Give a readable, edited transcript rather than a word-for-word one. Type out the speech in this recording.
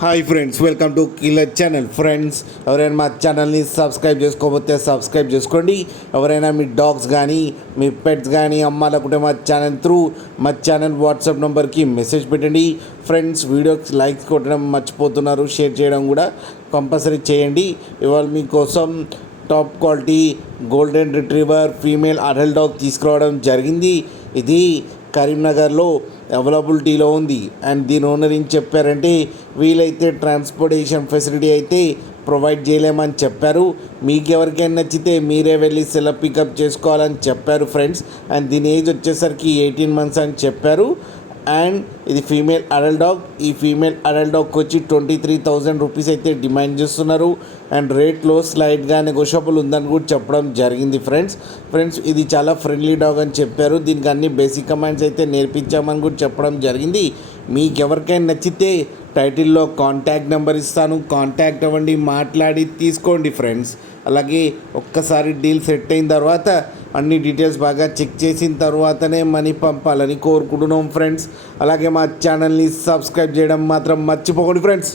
Hi friends, welcome to killer channel. Friends, ఎవరైనా మా ఛానల్ని సబ్స్క్రైబ్ చేసుకోకపోతే సబ్స్క్రైబ్ చేసుకోండి. ఎవరైనా మీ డాగ్స్ కానీ మీ పెట్స్ కానీ అమ్మాలనుకుంటే మా ఛానల్ వాట్సాప్ నెంబర్కి మెసేజ్ పెట్టండి. ఫ్రెండ్స్, వీడియోకి లైక్స్ కొట్టడం మర్చిపోతున్నారు, షేర్ చేయడం కూడా కంపల్సరీ చేయండి. ఇవాళ మీకోసం top quality golden retriever female adult dog తీసుకురావడం జరిగింది. ఇది కరీంనగర్లో అవైలబిలిటీలో ఉంది. అండ్ దీని ఓనర్ ఏం చెప్పారంటే, వీలైతే ట్రాన్స్పోర్టేషన్ ఫెసిలిటీ అయితే ప్రొవైడ్ చేయలేమని చెప్పారు. మీకు ఎవరికైనా నచ్చితే మీరే వెళ్ళి సెల్ఫ్ పికప్ చేసుకోవాలని చెప్పారు ఫ్రెండ్స్. అండ్ దీని ఏజ్ వచ్చేసరికి 18 months అని చెప్పారు. అండ్ ఇది ఫీమేల్ అడల్ట్ డాగ్. ఈ ఫీమేల్ అడల్ట్ డాగ్కి వచ్చి 23,000 రూపీస్ అయితే డిమాండ్ చేస్తున్నారు. అండ్ రేట్లో స్లైడ్గా నెగోషియబుల్ ఉందని కూడా చెప్పడం జరిగింది ఫ్రెండ్స్ ఇది చాలా ఫ్రెండ్లీ డాగ్ అని చెప్పారు. దీనికి అన్ని బేసిక్ కమాండ్స్ అయితే నేర్పించామని కూడా చెప్పడం జరిగింది. మీకు ఎవరికైనా నచ్చితే టైటిల్లో కాంటాక్ట్ నెంబర్ ఇస్తాను, కాంటాక్ట్ అవ్వండి, మాట్లాడి తీసుకోండి ఫ్రెండ్స్. అలాగే ఒక్కసారి డీల్ సెట్ అయిన తర్వాత అన్ని డీటెయిల్స్ బాగా చెక్ చేసిన తర్వాతనే మనీ పంపాలని కోరుకుంటున్నాం ఫ్రెండ్స్. అలాగే మా ఛానల్ని సబ్స్క్రైబ్ చేయడం మాత్రం మర్చిపోకండి ఫ్రెండ్స్.